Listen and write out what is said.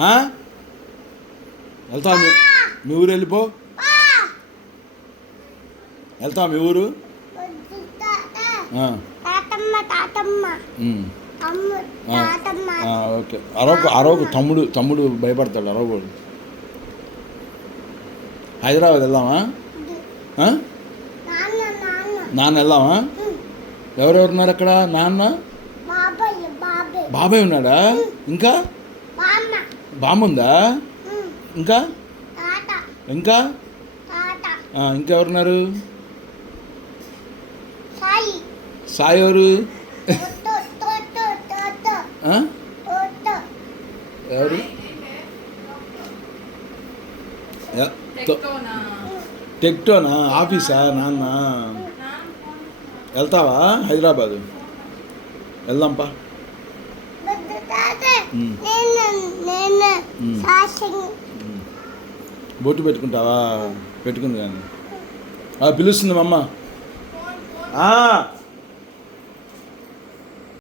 ఆ? వెళ్తావా మీ ఊరు వెళ్ళిపో. వెళ్తావా మీ ఊరు? ఓకే. అరవకు అరవకు తమ్ముడు తమ్ముడు భయపడతాడు అరవకూడదు హైదరాబాద్ వెళ్దామా? నాన్న వెళ్దామా? ఎవరెవరు ఉన్నారు అక్కడ? నాన్న? బాబాయ్ ఉన్నాడా? ఇంకా? బామ్మ. బామ్మ ఉందా ఉమ్, ఇంకా? ఇంకా? తాత. ఆ, ఇంకెవరున్నారు? సాయి. సాయి ఎవరు? ఎవరు? టెక్టోనా? ఆఫీసా? నాన్న? వెళ్తావా హైదరాబాదు? వెళ్దాంపా. బొట్టు పెట్టుకుంటావా? పెట్టుకుంది కానీ. ఆ, పిలుస్తుంది అమ్మ. ఆ,